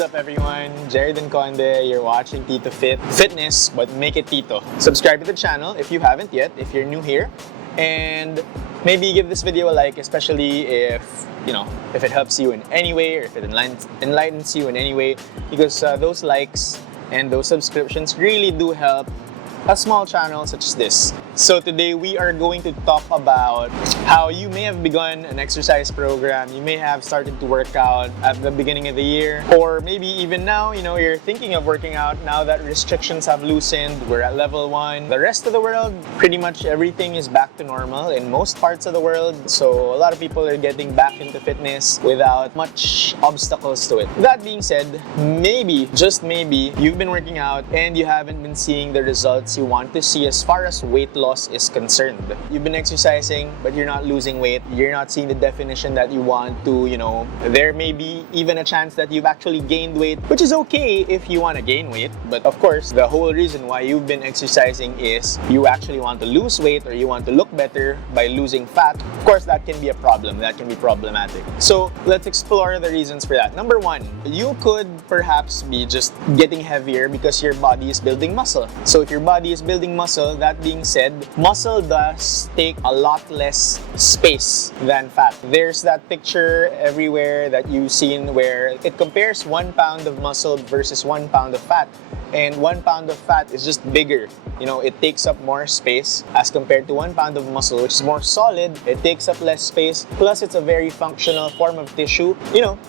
What's up everyone? Jared and Conde, you're watching TitoFit. Fitness, but make it Tito. Subscribe to the channel if you haven't yet, if you're new here. And maybe give this video a like, especially if it helps you in any way or if it enlightens you in any way, because those likes and those subscriptions really do help a small channel such as this. So today we are going to talk about how you may have begun an exercise program, you may have started to work out at the beginning of the year, or maybe even now, you're thinking of working out now that restrictions have loosened, we're at level 1. The rest of the world, pretty much everything is back to normal in most parts of the world, so a lot of people are getting back into fitness without much obstacles to it. That being said, maybe, just maybe, you've been working out and you haven't been seeing the results you want to see as far as weight loss is concerned. You've been exercising, but you're not losing weight. You're not seeing the definition that you want to, There may be even a chance that you've actually gained weight, which is okay if you want to gain weight. But of course, the whole reason why you've been exercising is you actually want to lose weight or you want to look better by losing fat. Of course, that can be a problem. That can be problematic. So let's explore the reasons for that. Number 1, you could perhaps be just getting heavier because your body is building muscle. So if your body is building muscle, that being said, muscle does take a lot less space than fat. There's that picture everywhere that you've seen where it compares 1 pound of muscle versus 1 pound of fat. And 1 pound of fat is just bigger. It takes up more space as compared to 1 pound of muscle, which is more solid. It takes up less space. Plus, it's a very functional form of tissue.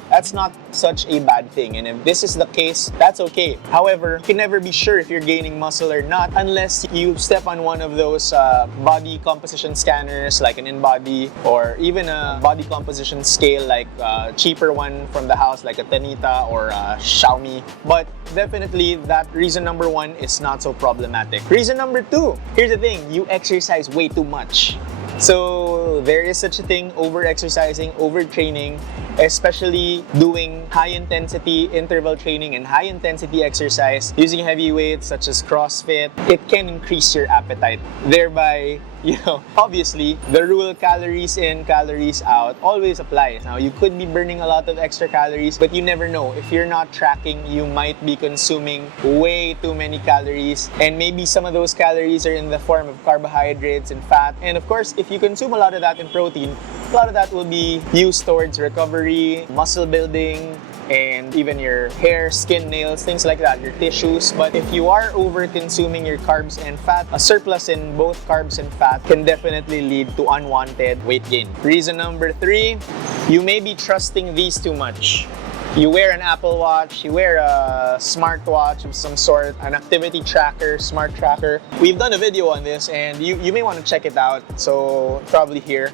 That's not such a bad thing. And if this is the case, that's okay. However, you can never be sure if you're gaining muscle or not unless you step on one of those body composition scanners like an InBody, or even a body composition scale like a cheaper one from the house like a Tanita or a Xiaomi. But definitely that reason number 1 is not so problematic. Reason number 2, here's the thing, you exercise way too much. So there is such a thing, over-exercising, overtraining, especially doing high-intensity interval training and high-intensity exercise, using heavy weights such as CrossFit. It can increase your appetite. Thereby, obviously, the rule calories in, calories out always applies. Now, you could be burning a lot of extra calories, but you never know. If you're not tracking, you might be consuming way too many calories, and maybe some of those calories are in the form of carbohydrates and fat. And of course, if you consume a lot of that in protein, a lot of that will be used towards recovery, muscle building, and even your hair, skin, nails, things like that, your tissues. But if you are over-consuming your carbs and fat, a surplus in both carbs and fat can definitely lead to unwanted weight gain. Reason number 3, you may be trusting these too much. You wear an Apple Watch, you wear a smartwatch of some sort, an activity tracker, smart tracker. We've done a video on this and you may want to check it out, so probably here.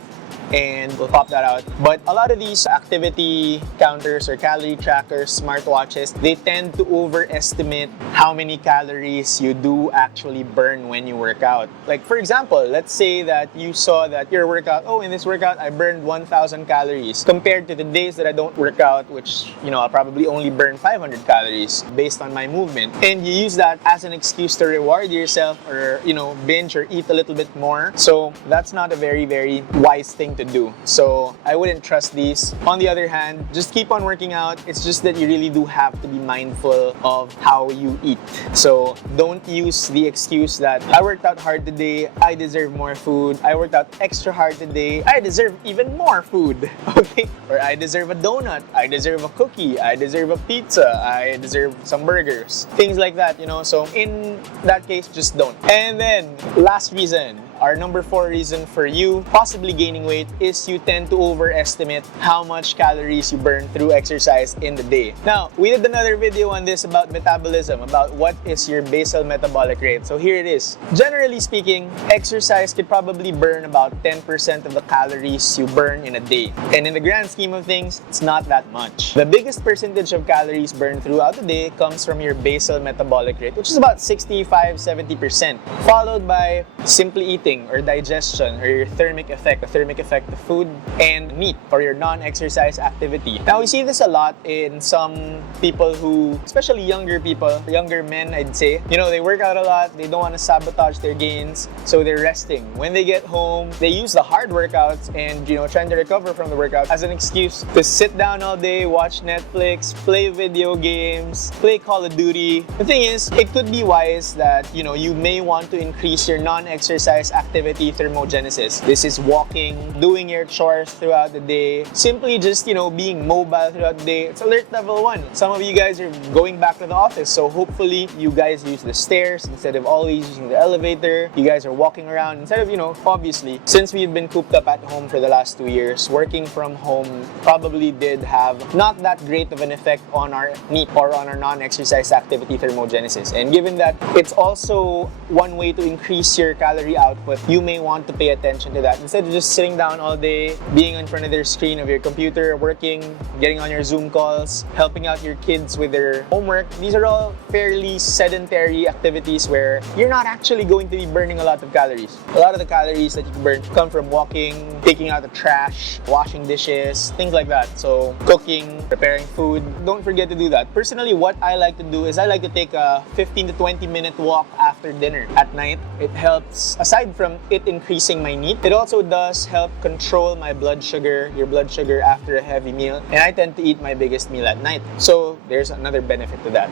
And we'll pop that out. But a lot of these activity counters or calorie trackers, smartwatches, they tend to overestimate how many calories you do actually burn when you work out. Like for example, let's say that you saw that your workout, in this workout I burned 1,000 calories compared to the days that I don't work out, which I'll probably only burn 500 calories based on my movement. And you use that as an excuse to reward yourself or binge or eat a little bit more. So that's not a very, very wise thing to do. So I wouldn't trust these. On the other hand, just keep on working out. It's just that you really do have to be mindful of how you eat. So don't use the excuse that I worked out hard today, I deserve more food. I worked out extra hard today, I deserve even more food. Okay? Or I deserve a donut, I deserve a cookie, I deserve a pizza, I deserve some burgers. Things like that, So in that case, just don't. And then last reason, our number 4 reason for you possibly gaining weight is you tend to overestimate how much calories you burn through exercise in the day. Now, we did another video on this about metabolism, about what is your basal metabolic rate. So here it is. Generally speaking, exercise could probably burn about 10% of the calories you burn in a day. And in the grand scheme of things, it's not that much. The biggest percentage of calories burned throughout the day comes from your basal metabolic rate, which is about 65-70%, followed by simply eating. cooking or digestion or your thermic effect, the thermic effect of food, and NEAT or your non-exercise activity. Now, we see this a lot in some people who, especially younger people, younger men, I'd say, they work out a lot, they don't want to sabotage their gains, so they're resting. When they get home, they use the hard workouts and, trying to recover from the workout as an excuse to sit down all day, watch Netflix, play video games, play Call of Duty. The thing is, it could be wise that, you may want to increase your non-exercise activity thermogenesis. This is walking, doing your chores throughout the day, simply just, being mobile throughout the day. It's alert level 1. Some of you guys are going back to the office, so hopefully you guys use the stairs instead of always using the elevator. You guys are walking around instead of, obviously, since we've been cooped up at home for the last 2 years, working from home probably did have not that great of an effect on our NEAT or on our non-exercise activity thermogenesis. And given that it's also one way to increase your calorie output, you may want to pay attention to that. Instead of just sitting down all day, being in front of their screen of your computer, working, getting on your Zoom calls, helping out your kids with their homework, these are all fairly sedentary activities where you're not actually going to be burning a lot of calories. A lot of the calories that you burn come from walking, taking out the trash, washing dishes, things like that. So cooking, preparing food, don't forget to do that. Personally, what I like to do is I like to take a 15 to 20 minute walk after dinner at night. It helps, aside from it increasing my NEAT, it also does help control my blood sugar, your blood sugar after a heavy meal. And I tend to eat my biggest meal at night. So there's another benefit to that.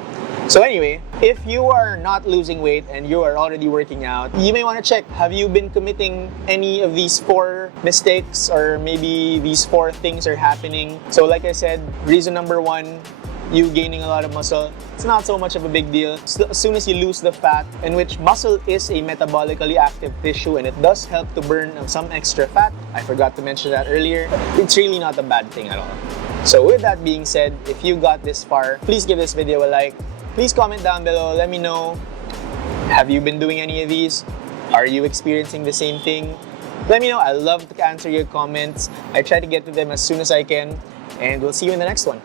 So anyway, if you are not losing weight and you are already working out, you may want to check, have you been committing any of these 4 mistakes, or maybe these 4 things are happening? So like I said, reason number 1, you gaining a lot of muscle, it's not so much of a big deal. So as soon as you lose the fat, in which muscle is a metabolically active tissue and it does help to burn some extra fat, I forgot to mention that earlier, it's really not a bad thing at all. So with that being said, if you got this far, please give this video a like. Please comment down below, let me know, have you been doing any of these? Are you experiencing the same thing? Let me know, I love to answer your comments. I try to get to them as soon as I can, and we'll see you in the next one.